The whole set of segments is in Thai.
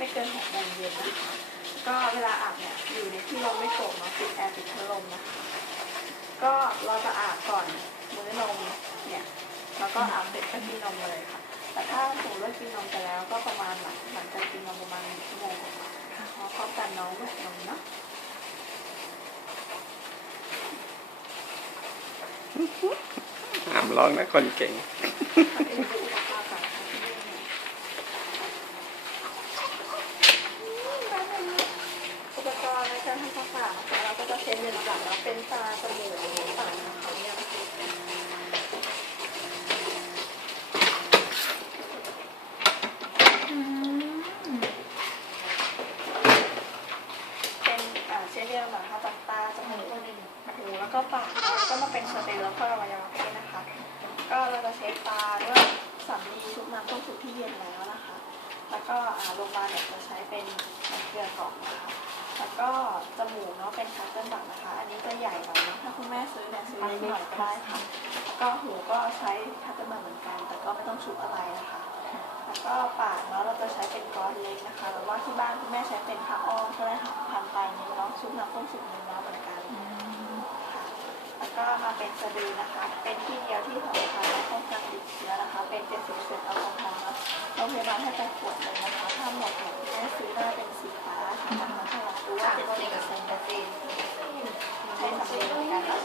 ไม่เกินหกโมงเย็นนะคะ ก็เวลาอาบเนี่ยอยู่ในที่ลมไม่โกกเนาะปิดแอร์ปิดพัดลมนะคะ ก็เราจะอาบก่อนมื้อนมเนี่ยแล้วก็อาบเสร็จก็กินนมเลยค่ะ แต่ถ้าสมมติว่ากินนมไปแล้วก็ประมาณหลังหลังจากกินนมประมาณหนึ่งชั่วโมงค่ะเพราะพร้อมกันน้องแหวกนมเนาะห้ามร้องนะคนเก่ง อุป กรณ์ในการทำความสะอาดนะคะเราก็จะเช็ดเป็นหลับแล้วเป็นตาจมูกหูปากนะคะเนี่ยเป็นอ่าเช็ดเรียงแบบจากตาจมูกหูแล้วก็ปากแล้วก็มาเป็นสเตนแล้วก็อวัยวะเพศนะคะ ก็เราจะเช็ดตาด้วยสำลีชุบน้ำต้มสุกที่เย็นแล้วนะคะ แล้วก็อ่าโรงพยาบาลเนี่ยจะใช้เป็นน้ำเกลือกรอกนะคะ แล้วก็จมูกเนาะเป็นคัตเติ้ลบัตนะคะ อันนี้จะใหญ่หน่อยเนาะถ้าคุณแม่ ซื้อเนี่ยซื้อเล็กหน่อยก็ได้ค่ะแล้วก็หูก็ใช้คัตเติ้ลบัตเหมือนกัน แต่ก็ไม่ต้องชุบอะไรนะคะแล้วก็ปากเนาะเราจะใช้เป็นก้อนเล็กนะคะหรือว่าที่บ้านคุณแม่ใช้เป็นผ้าอ้อมก็ได้ค่ะพันปลายนิ้วเนาะชุบน้ำต้มสุกนิ้วเนาะเหมือนกันค่ะแล้วก็มาเป็นสะดือนะคะ เป็นที่เดียวที่สำคัญและป้องกันติดเชื้อนะคะ เป็น70%แอลกอฮอล์เนาะโรงพยาบาลให้ไปขวดเลยนะคะ ถ้าหมดเนี่ยแม่ซื้อได้เป็นสีฟ้าค่ะนะคะถ้าเราดูว่า70%เปอร์เซ็นต์ใช้สำเร็จเหมือนกันค่ะ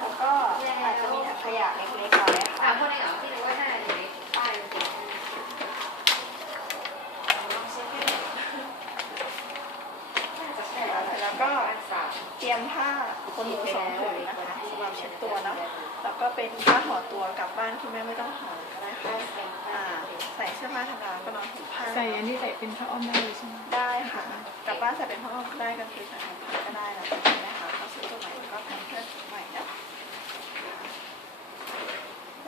แล้วก็อาจจะมีถังขยะเล็กๆไว้ถาค่ะมคนในเหรอที่รู้ว่าหน้าอยู่ในป้ายมันติดลองเช็คให้หน่อยน่าจะใช่แล้วแล้วแล้วก็อันสามเตรียมผ้าคนหนูสองผืนนะคะสำหรับเช็ดตัวเนาะแล้วก็เป็นผ้าห่อตัวกลับบ้านคุณแม่ไม่ต้องห่อก็ได้ค่ะอ่าใส่เสื้อผ้าธรรมดาก็นอนห่มผ้าใส่อันนี้ใส่เป็นผ้าอ้อมได้เลยใช่ไหมได้ค่ะกลั บ้านใส่เป็นผ้าห่มก็ได้กันคือใส่ห่มผ้าก็ได้แล้วแต่คุณแม่ค่ะเขาซื้อตัวใหม่ก็ทำเพื่อใหม่นะ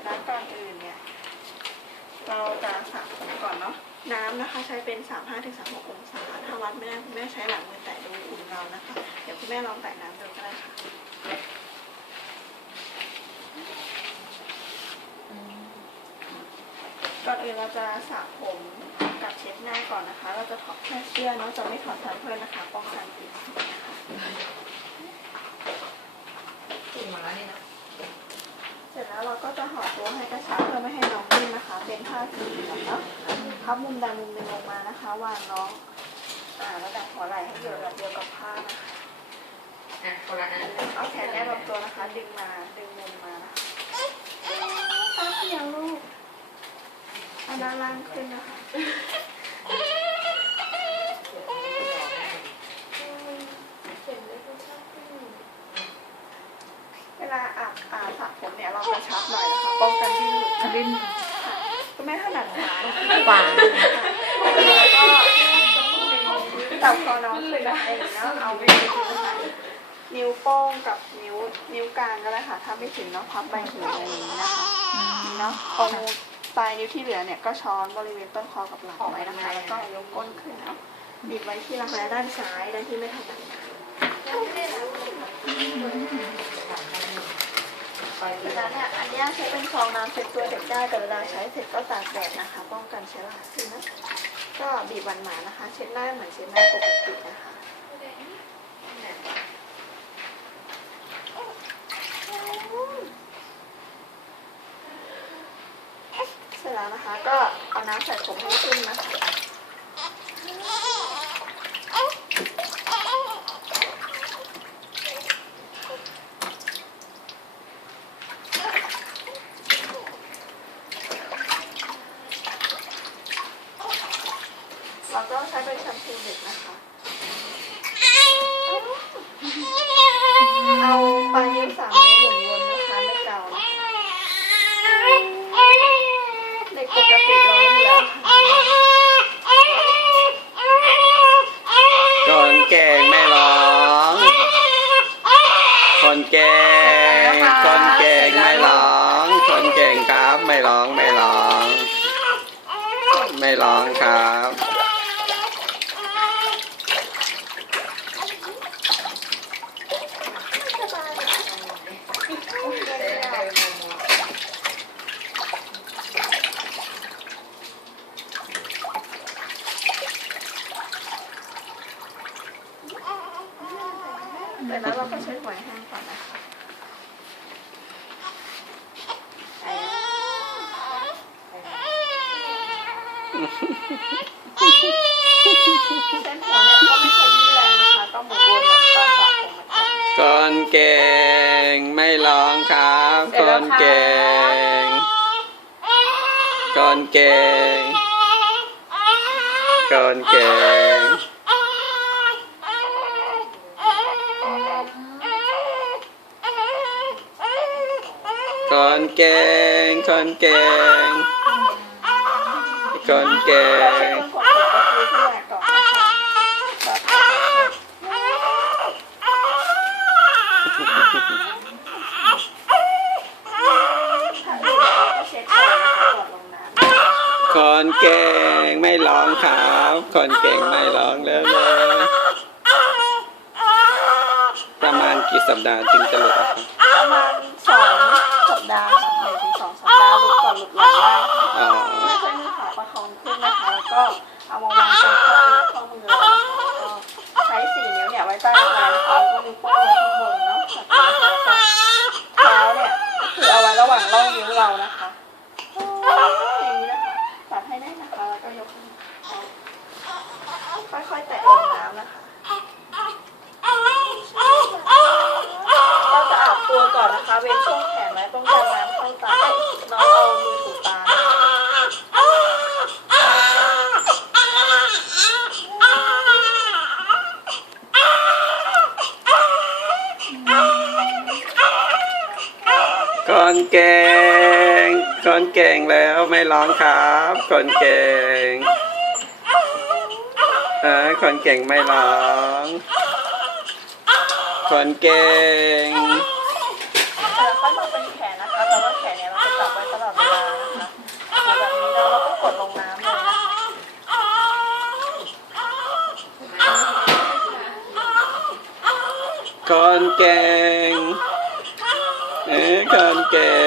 แล้วก่อนอื่นเนี่ยเราจะสระผมก่อนเนาะน้ำนะคะใช้เป็น 35ถึง36 องศาถ้าวัดไม่ได้คุณแม่ใช้หลังมือแตะดูอุ่นเรานะคะ เดี๋ยวคุณแม่ลองแตะน้ำดูก็ได้ค่ะ ก่อนอื่นเราจะสระผมกับเช็ดหน้าก่อนนะคะ เราจะถอดแค่เสื้อเนาะจะไม่ถอดแพมเพิร์สนะคะป้องกันติดเชื้อนะคะติดหมดแล้วนี่นะเสร็จแล้วเราก็จะห่อตัวให้กระชับเพื่อไม่ให้น้องดิ้นนะคะ เป็นผ้าสีเหลืองเนาะพับมุมใดมุมหนึ่งลงมานะคะวางน้องอ่าระดับหัวไหล่ให้อยู่ระดับเดียวกับผ้านะคะอะคนละอันเอาแขนแนบลำตัวนะคะ ดึงมาดึงมุมมานะคะตาเขียวลูก เอาด้านล่างขึ้นนะคะเวลาอาบอาบสระผมเนี่ยเรากระชับหน่อยนะคะป้องกันดิ้นหลุดนะลิ้นคุณแม่ถนัดขวาขวาแล้วก็จับคอน้องขึ้นนะคะเองนะเอาไปนิ้วโป้งกับนิ้วนิ้วกลางก็ได้ค่ะ ถ้าไม่ถึงเนาะพับใบหูอะไรอย่างนี้นะคะเนาะเอา ปลายนิ้วที่เหลือเนี่ยก็ช้อนบริเวณต้นคอกับหลังไว้นะคะ แล้วก็ยกก้นขึ้นเนาะบีบไว้ที่รักแร้ด้านซ้ายด้านที่ไม่ถนัดไปเวลาเนี่ยอันเนี้ยใช้เป็นฟองน้ำเช็ดตัวเด็กได้แต่เวลาใช้เสร็จก็ตากแดดนะคะ ป้องกันเชื้อราขึ้นนะก็บีบหวานๆนะคะ เช็ดหน้าเหมือนเช็ดหน้าปกตินะคะ เสร็จ แล้วนะคะ ก็เอาน้ำใส่ผมให้ขึ้นนะคะ ครับแล้วเราก็ใช้ปล่อยแห้งก่อนนะคะ เส้นหัวเนี่ยก็ไม่ขยี้แรงนะคะก็หมุนวนเหมือนตอนสระผมเหมือนกันคนเก่งไม่ร้องครับคนเก่งคนเก่งคนเก่งคนเก่งคนเก่งคนเก่เราเช็ดงต้นผมก็คือที่แรกก่อนนะคะถ้าอื่นเราก็เช็ดก่อนนะคะก่อนลงน้ำคนเก่งไม่ร้องครับคนเก่งไม่ร้องแล้วเลยประมาณกี่สัปดาห์ถึงจะหลุดออกมาประมาณสองสัปดาห์ค่ะหนึ่งถึงสองสัปดาห์หลุดก่อนหลุดหลังได้ ขึ้นนะคะแล้วก็เอามาวางตรงข้อนิ้วข้อมือเรานะคะแล้วก็ใช้สี่นิ้วเนี่ยไว้ใต้แขนนะคะแล้วก็นิ้วโป้งไว้ข้างบนเนาะแบบนี้นะคะแล้วก็เท้าเนี่ยคือเอาไว้ระหว่างร่องนิ้วเรานะคะอย่างนี้นะคะจับให้แน่นนะคะแล้วก็ยกขึ้นค่อยๆแตะลงน้ำนะคะ เราจะอาบตัวก่อนนะคะ เว้นช่วงแขนไว้ป้องกันน้ำเข้าตาน้องเอามือถูตานะคะ คนเก่งคนเก่งแล้วไม่ร้องครับคนเก่งเออคนเก่งไม่ร้องคนเก่งแต่ค่อยมาเป็นแขนนะคะแต่ว่าแขนเนี่ยเราจะจับไว้ตลอดเวลานะคะเอาแบบนี้แล้วเราก็กดลงน้ำเลยนะคะก่อนเก่ง content.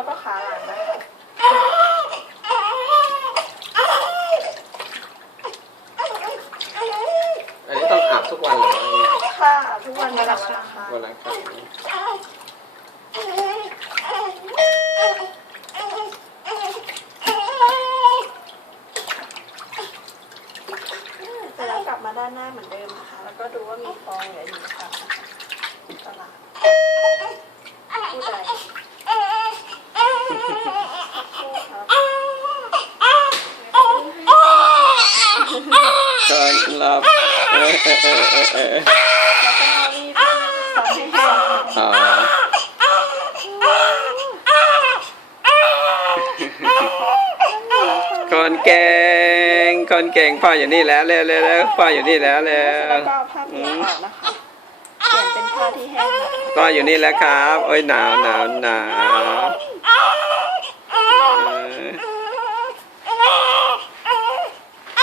ก้นแล้วก็ขาหลังนะคะ อันนี้ต้องอาบทุกวันเหรอ ค่ะทุกวันนี้นะคะ วันละครั้ง เสร็จแล้วกลับมาด้านหน้าเหมือนเดิมนะคะ แล้วก็ดูว่ามีฟองเหลืออยู่หรือเปล่านะคะตลาดผู้ใดผู้ครับ คนรับเออเออเออเออเออแล้วก็รีบซับให้แห้งนะคะอ๋อคนเก่งคนเก่งพ่ออยู่นี่แล้วเร็วเร็วเร็วพ่ออยู่นี่แล้วเร็แล้ววก็เอาผ้าเปียกออกนะคะเปลี่ยนเป็นผ้าที่แห้งนะคะพ่ออยู่นี่แล้วครับโอ้ยหนาวหนาวหนาวเออ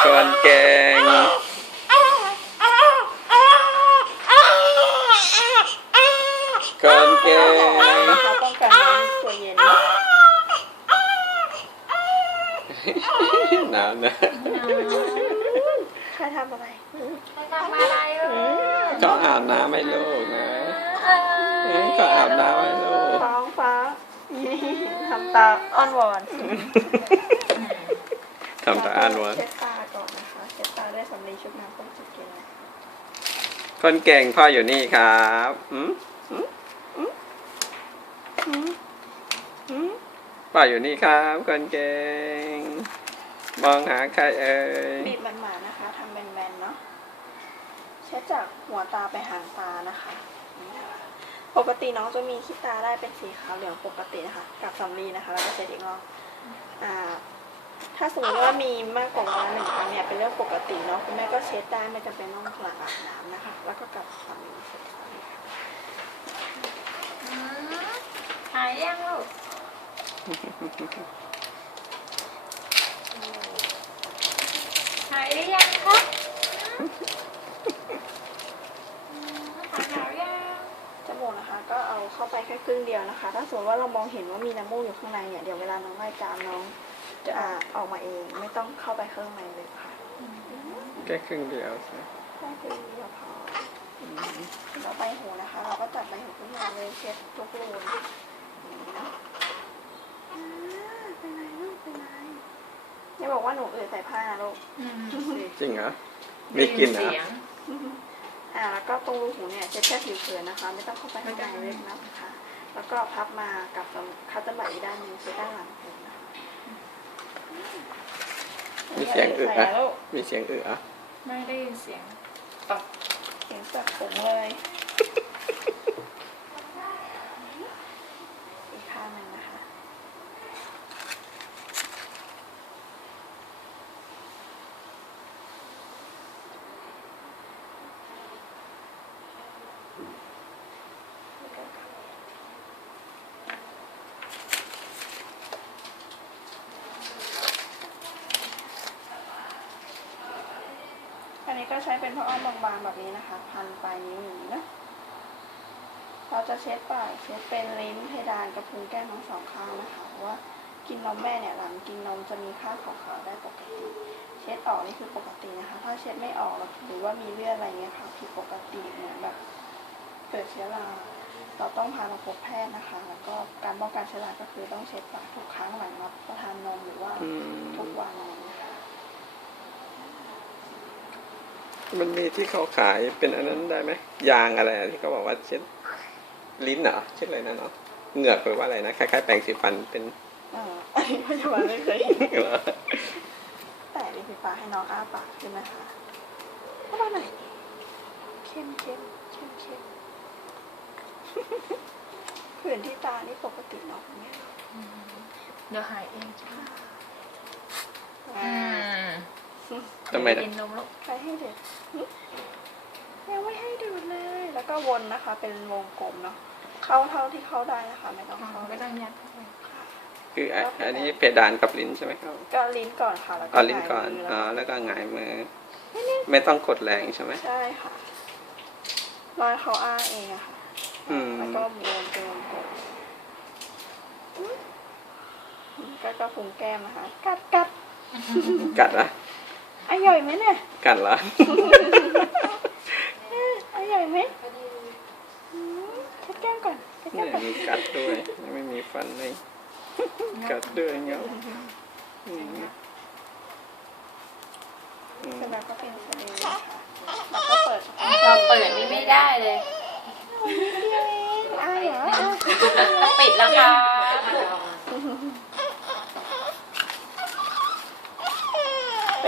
คนเก่ง นาวนะใครทำอะไรไปทำอะไรเออเขาอาบน้ำให้ลูกนะเออเขาอาบน้ำให้ลูกฟ้องฟ้าทำตาอ้อนวอนทำตาอ่านวันเช็ดตาก่อนนะคะเช็ดตาด้วยสำลีชุบน้ำต้มสุกเกลือคนเก่งพ่ออยู่นี่ครับอืมอืมอืมอืมอืมพ่ออยู่นี่ครับคนเก่ง มองหาใครเอ่ยบีบมันหมานะคะทำแบนๆเนาะเช็ดจากหัวตาไปหางตานะคะนี่ค่ะปกติน้องจะมีขี้ตาได้เป็นสีขาวเหลืองปกตินะคะกับสำลีนะคะแล้วก็เช็ดอีกรอบอ่าถ้าสมมติว่ามีมากกว่าวันละหนึ่งครั้งเนี่ยเป็นเรื่องปกติเนาะคุณแม่ก็เช็ดได้ไม่จำเป็นต้องหลังอาบน้ำนะคะ แล้วก็กลับสามีเช็ดค่ะอืมหายยังลูก หายหรือยังครับอืมหายหนาวยังจมูกนะคะก็เอาเข้าไปแค่ครึ่งเดียวนะคะ ถ้าสมมติว่าเรามองเห็นว่ามีน้ำมูกอยู่ข้างในเนี่ยเดี๋ยวเวลาน้องไล่จามน้องจะอ่าออกมาเองไม่ต้องเข้าไปข้างในเลยค่ะแค่ครึ่งเดียวใช่ไหมแค่ครึ่งเดียวพอแล้วใบหูนะคะ เราก็จับใบหูขึ้นมาเลยเช็ดทุกรูนอย่างนี้เนาะอ่าเป็นไรลูกเป็นไรอย่าบอก ว่าหนูอืดใส่ผ้านะลูกอืมจริงเหรอมีกลิ่นเหรอเสียงอ่าแล้วก็ตรงรูหูเนี่ยเช็ดแค่ผิวเผินนะคะ ไม่ต้องเข้าไปข้างในเลยนะคะ แล้วก็พับมากับคัตเตอร์บัตอีกด้านหนึงเช็ดด้านหลังหูนะคะมีเสียงอึใส่อะแล้วลูกมีเสียงอึอะไม่ได้ยินเสียงเสียงสักผมเลย อีกข้างหนึ่งนะคะ อันนี้ก็ใช้เป็นผ้าอ้อมบางๆแบบนี้นะคะ พันปลายนิ้วอย่างนี้นะเราจะเช็ดปากเช็ดเป็นลิ้นเพดานกับพุงแก้มทั้งสองข้างนะคะเพราะว่ากินนมแม่เนี่ยหลังกินนมจะมีค่าขาวๆได้ปกติ เช็ดออกนี่คือปกตินะคะ ถ้าเช็ดไม่ออกหรือว่ามีเลือดอะไรเงี้ยค่ะผิดปกติเหมือนแบบเกิดเชื้อราเราต้องพามาพบแพทย์นะคะ แล้วก็การป้องกันเชื้อราก็คือต้องเช็ดปากทุกครั้งหลังรับประทานนมหรือว่าอืมทุกวันอะไรเงี้ยค่ะ มันมีที่เขาขายเป็นอันนั้นได้ไหมยางอะไรอะที่เขาบอกว่าเช็ดลิ้นเหรอเช็ดอะไรนั่นเนาะเหงือกหรือว่าอะไรนะคล้ายๆแปรงสีฟันเป็นเอออันนี้ปัจจุบันไม่เคยเห็นเหรอแต่ริมฝีปากให้น้องอ้าปากขึ้นนะคะเข้ามาหน่อยเข้มเข้มเข้มเข้มผื่นที่ตานี่ปกติเนาะเนี่ยเดี๋ยวหายเองจ้ะ อ่ อืาม ทำไมนะกินนมลูกใครให้เด็ดหึยังไม่ให้ดูดเลย แล้วก็วนนะคะ เป็นวงกลมเนาะเข้าเท่าที่เข้าได้นะคะ ไม่ต้องเข้าไม่ต้องยัดเข้าไปค่ะคืออันนี้เพดานกับลิ้นใช่ไหมครับก็ลิ้นก่อนค่ะ แล้วก็เอลิ้นก่อนหงายมือ๋อแล้วก็หงายมือ ไม่ต้องกดแรงใช่ไหมใช่ค่ะรอยเขาอ้าเองอะค่ะแล้วก็วนเป็นวงกลมก็กระพุ้งแก้มนะคะ กัดกัดกัดเหร ออร่อยไหมเนี่ยกัดเหรอ อร่อยไหมอืมกัดแก้มก่อนกัดแก้เนี่มยก่อนมีกัดด้วยยังไม่มีฟันเลยกัดด้วยเงี้ยอืมอืมเสร็จแล้วก็เป็นสเตนค่ะแล้วก็เปิดเฉพาะเราเปิดนี่ไม่ได้เลยเดียวเองอายเหรออะต้องปิดแล้วค่ะ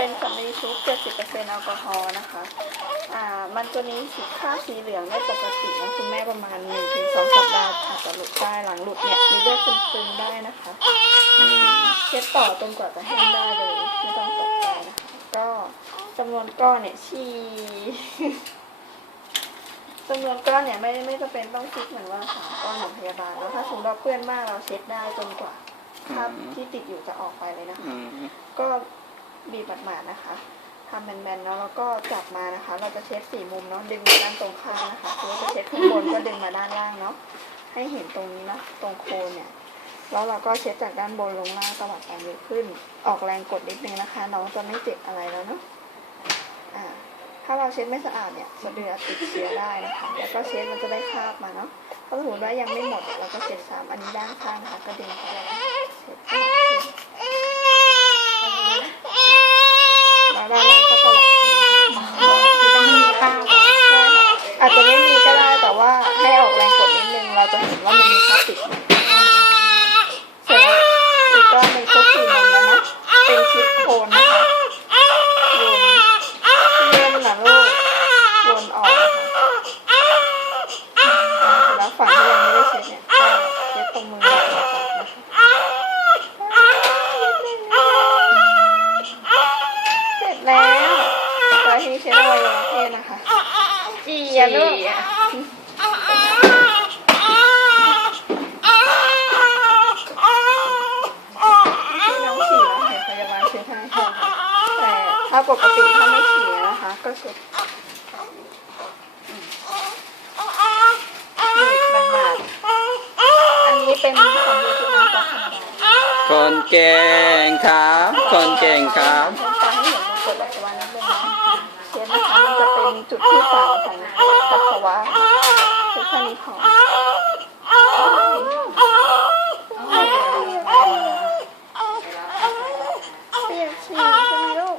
เป็นสำลีชุบ70%แอลกอฮอล์นะคะ อ่า มันตัวนี้สีค่าสีเหลืองได้ปกตินะคุณแม่ประมาณ1ถึง2สัปดาห์อาจจะหลุดได้หลังหลุดเนี่ยมีเลือดซึมๆได้นะคะเช็ดต่อจนกว่าจะแห้งได้เลยไม่ต้องตกใจนะคะก็จำนวนก้อนเนี่ยชีจำนวนก้อนเนี่ยไม่ไม่จำเป็นต้องฟิกเหมือนว่าสามก้อนเหมือนพยาบาลแล้วถ้าสมมติว่าเปื้อนมากเราเช็ดได้จนกว่าคราบที่ติดอยู่จะออกไปเลยนะคะ ก็ บีบหมาดๆนะคะทำแบนๆเนาะแล้วก็จับมานะคะ เราจะเช็ดสี่มุมเนาะดึงมาด้านตรงข้างนะคะหรือว่าจะเช็ดข้างบนก็ดึงมาด้านล่างเนาะให้เห็นตรงนี้เนาะตรงโคนเนี่ยแล้วเราก็เช็ดจากด้านบนลงล่างตวัดการยกขึ้น ออกแรงกดนิดนึงนะคะ น้องจะไม่เจ็บอะไรแล้วเนาะอ่า ถ้าเราเช็ดไม่สะอาดเนี่ยสะดืออติดเชื้อได้นะคะแล้วก็เช็ดมันจะได้คราบมาเนาะถ้าสมมติว่ายังไม่หมดเราก็เช็ดซ้ำอันนี้ด้านข้างนะคะก็ดึงไปเลยเช็ดตลอดแล้วด้านล่างก็ตลอด คือต้องมีข้าว ใช่ค่ะอา จจะไม่มีก็ได้แต่ว่าให้ออกแรงกดนิดนึงเราจะเห็นว่ามันมีค่าติดอยู่เสร็จแล้วอีกก้อนหนึ่งครบสี่มุมแล้วนะ เป็นชิดโคนนะคะวนเล่นนะลูกวนออกนะคะอ่าแล้วฝั่งที่ยังไม่ได้เช็ดเนี่ยก็เช็ดตรงมือเราก่อนนะคะ นะคะ จี อย่าลูก อะ ที่น้องฉี่แล้วเห็นพยาบาลเช็ดให้ค่ะแต่ถ้าปกติถ้าไม่ฉี่นะคะ ก็เช็ดนี่บางบาทอันนี้เป็นของยูทูบมาจากแคนาดา คน เก่งครับ คนเก่งครับเช็ดตาให้เห็นกดปัสสาวะนิดนึงนะเช็ดนนะคะมันจะเป็นจุดที่สามของปัสสาวะเช็ดแค่นี้พอเปียกฉี่ใช่ไหมลูก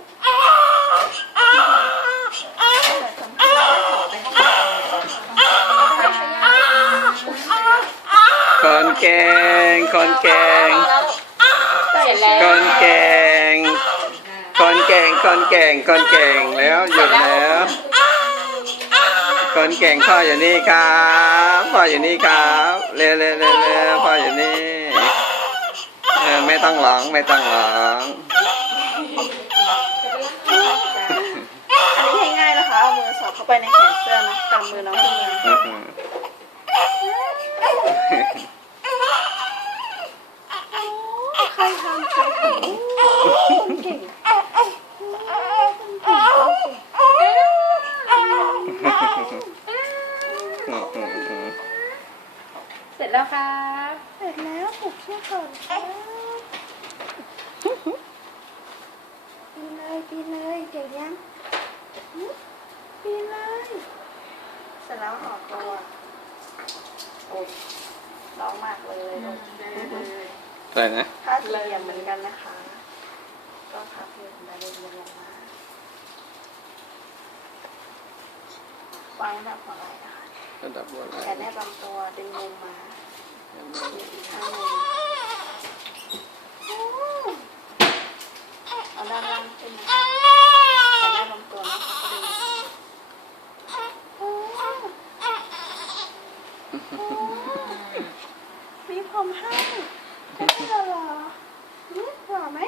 คนเก่งคนเก่ง เสร็จแล้วคนเก่งคนเก่งคนเก่งคนเก่งแล้วหยุดแล้วคนเก่งพ่ออยู่นี่ครับพ่ออยู่นี่ครับเร็วเร็วเร็วเร็วพ่ออยู่นี่เออไม่ต้องร้องไม่ต้องร้องอันนี้ง่ายๆนะคะ เอามือสอดเข้าไปในแขนเสื้อนะกำมือน้องขึ้นมา อื้อหือใครทำใครทำคนเก่งคนเก่ง เสร็จแล้วครับ เสร็จแล้วผูกเชือกก่อนค่ะปีนเลยปีนเลยเก่งยังหึปีนเลย เสร็จแล้วห่อตัวโอ้ยร้องมากเลยลูก อะไรนะ ค่าเฉลี่ยเหมือนกันนะคะ ก็ค่าเพียงได้เรียนลงมา วางแบบของอะไรนะคะระดับบัวไหลแขนแนบลำตัวดึงลงมาอีกข้างหนึ่งเอาด้านล่างขึ้นนะคะแขนแนบลำตัวนะคะก็ดึงมีผมให้ได้เหรอหึหล่อไหม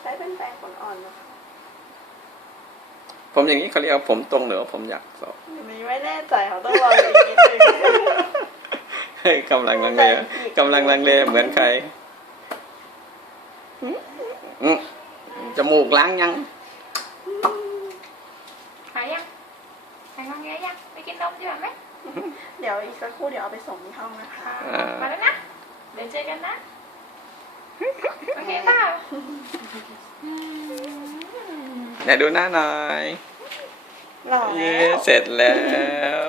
ใช้เป็นแปรงขนอ่อนนะคะ ผมอย่างนี้เขาเรียกว่าผมตรงหรือว่าผมอยากสอบอันนี้ไม่แน่ใจเขาต้องรออีกนิดนึงเฮ้ยกำลังลังเลกำลังลังเลเหมือนใครอืมจมูกล้างยังหายยังหายงองแงยังไปกินนมดีกว่าไหมเดี๋ยวอีกสักครู่เดี๋ยวเอาไปส่งที่ห้องนะคะอ่ามาแล้วนะ เดี๋ยวเจอกันนะ โอเคเปล่า ไหนดูหน้าหน่อย หล่อเย้แล้ว เสร็จแล้ว